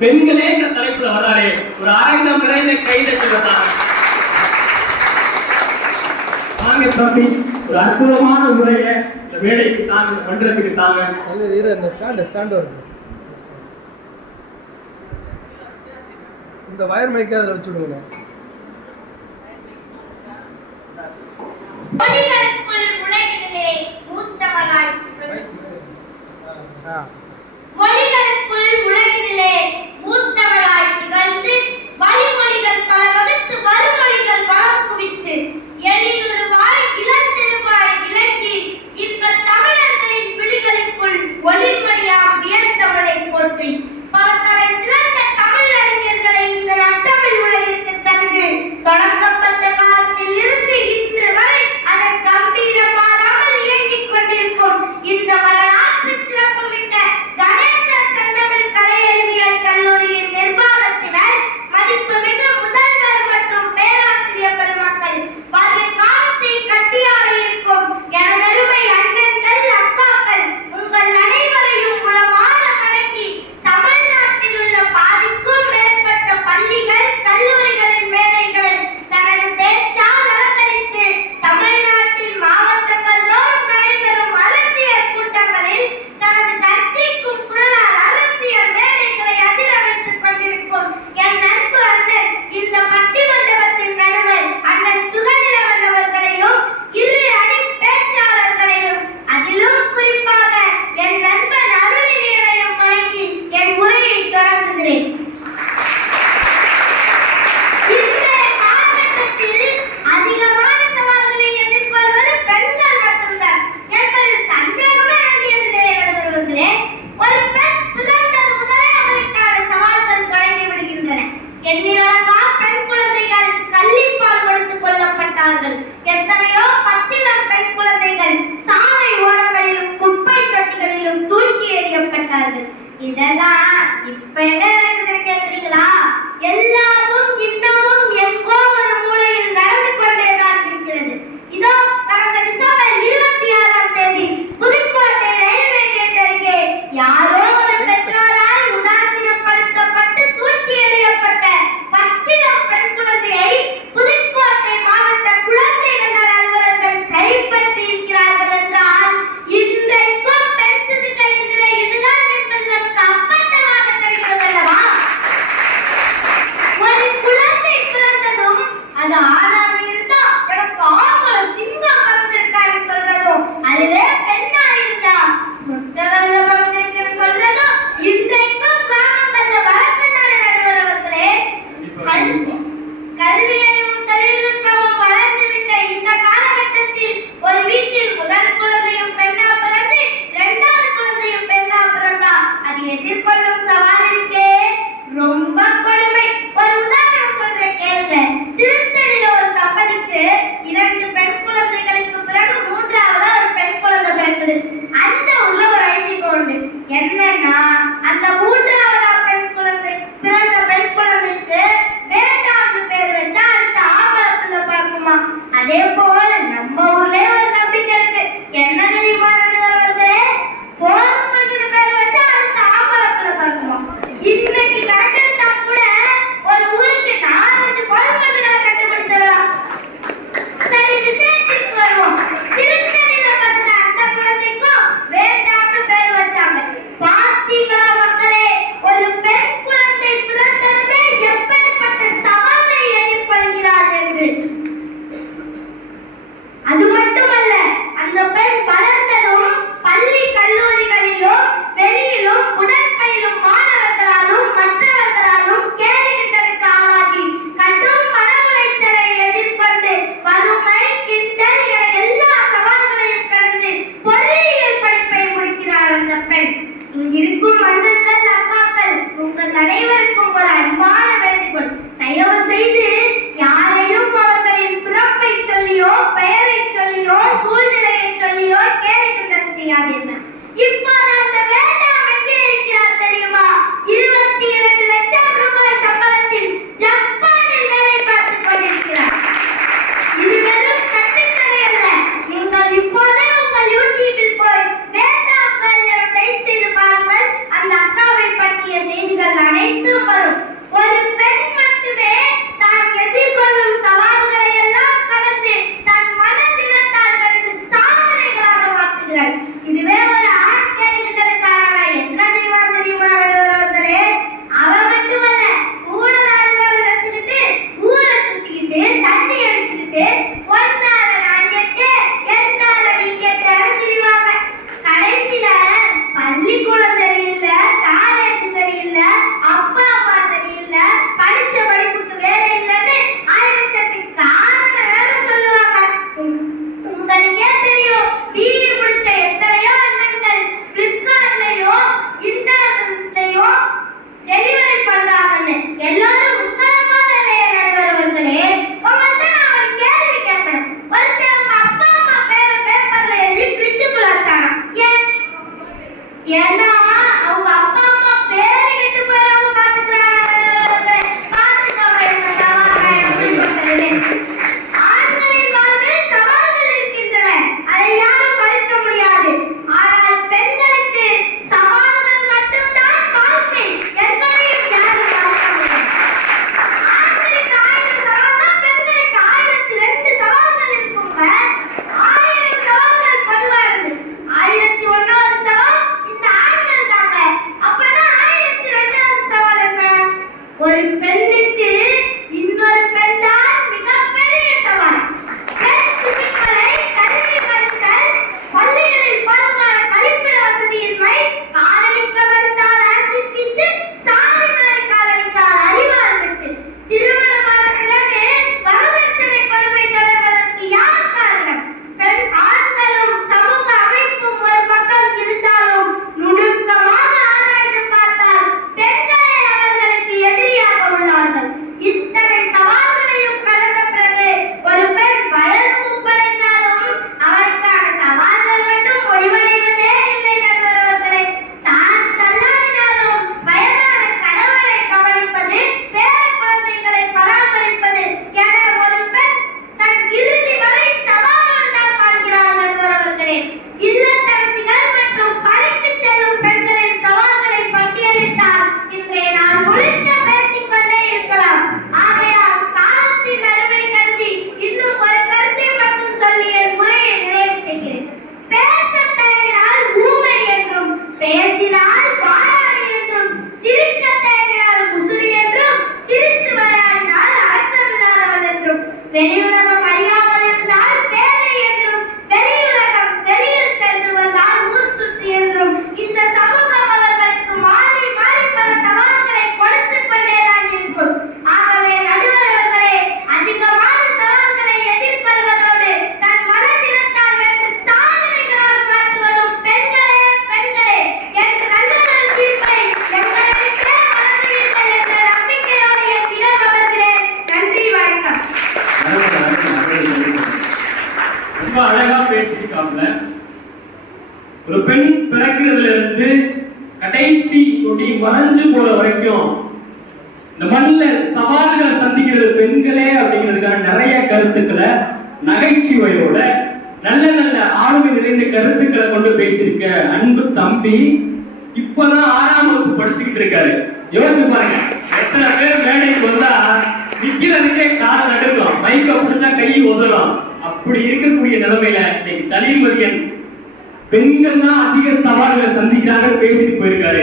பெண்களே இந்த தலைப்புல வராரே, ஒரு அரங்கம் நிறைந்த கைதட்டுவதா தாங்க தம்பி. ஒரு அற்புதமான உரையை இந்த வேலைக்கு தாங்க, மன்றத்துக்கு தாங்க. இந்த வயர் மைக்கை அதில் வச்சு விடுங்க. ஒரு குழந்தை ஒரு பெண்ணுக்கு இன்னொரு பெண் தான் மிகப்பெரிய சவால். பெண் சிசுக்களை கல்வி மறுத்தல், பள்ளிகளில் போதுமான கழிப்பிட வசதியின்மை, காதலிக்க மறுத்தால் ஆசிட் பீச்சு, சாதி மாறி காதலித்தால் அறிவால் வெட்டு, திருமணமான பிறகு வரதட்சணை கொடுமை தொடர்வதற்கு யார் காரணம்? பெண் ஆண்களும் சமூக அமைப்பும் ஒரு பக்கம் இருந்தாலும் நுணுக்கமாக ஆராய்ந்து பார்த்தால் பெண்களே அவர்களுக்கு எதிரியாக உள்ளார்கள். இத்தனை சவால்களையும் கடந்த பிறகு ஒரு பெண் வயது முப்படைந்தாலும் அவருக்கான சவால்கள் மட்டும் முடிவடைவதே இல்லை நண்பர்களே. தான் தள்ளாடினாலும் வயதான கணவனை கவனிப்பது, பேர குழந்தைகளை பராமரிப்பது என ஒரு பெண் தன் இறுதி வரை சவாலோடு தான் வாழ்கிறார் நண்பர்களே. இல்லத்தரசிகள் மற்றும் பணிக்கு செல்லும் பெண்களின் சவால்களை பட்டியலிட்டால் இன்றைய நாள் முழுக்க பேசிக்கொண்டே இருக்கலாம். ஆகையால் காலத்தின் அருமை கருதி இன்னும் ஒரு கருத்தை மட்டும் சொல்லி என் உரையை நிறைவு செய்கிறேன். பேசத் தயங்கினால் ஊமை என்றும், பேசினால் வாயாடி என்றும், சிரிக்கத் தயங்கினால் முசுடி என்றும், சிரித்து விளையாடினால் அடக்கமில்லாதவள் என்றும், வெளியுலகம் அறியாமல் இருந்தால் பேதை என்றும், வெளியுலகம் வெளியில் சென்று வந்தால் ஊர் சுற்றி என்றும், இந்த சமூகம் அவர்களுக்கு மாறி மாறி பல சவால்களை கொடுத்துக் கொண்டேதான் இருக்கும். ஆகவே நடுவர் அவர்களே, அதிகமான சவால்களை எதிர்கொள்வதோடு தன் மனதினத்தால் வென்று சாதனைகளாக மாற்றுவதும் பெண்களே பெண்களே என்று நல்ல தீர்ப்பை எங்களிடத்தே வழங்குவீர்கள் என்ற நம்பிக்கையோடு என் இடம் அமர்கிறேன். நன்றி, வணக்கம். ரொம்ப அழகா பேசியிருக்காங்க. ஒரு பெண் பிறக்கிறதுல இருந்து கடைசி கொடி மறைஞ்சு போற வரைக்கும் இந்த மண்ணில் சவால்களை சந்திக்கிறது பெண்களே அப்படிங்கிறதுக்கான நிறைய கருத்துக்களை நகைச்சுவையோட நல்ல நல்ல ஆளுமை நிறைந்த கருத்துக்களை கொண்டு பேசியிருக்க அன்பு தம்பி இப்பதான் 6ஆம் வகுப்பு படிச்சுக்கிட்டு இருக்காரு. யோசிச்சு பாருங்க, எத்தனை பேர் மேடைக்கு வந்தா நிக்கிறதுக்கே கால் நடுக்கலாம், மைக்க பிடிச்சா கை உதலாம். அப்படி இருக்கக்கூடிய நிலைமையில இன்னைக்கு தலிர்மதியன் பெண்கள் தான் அதிக சவால்களை சந்திக்கிறாங்கன்னு பேசிட்டு போயிருக்காரு.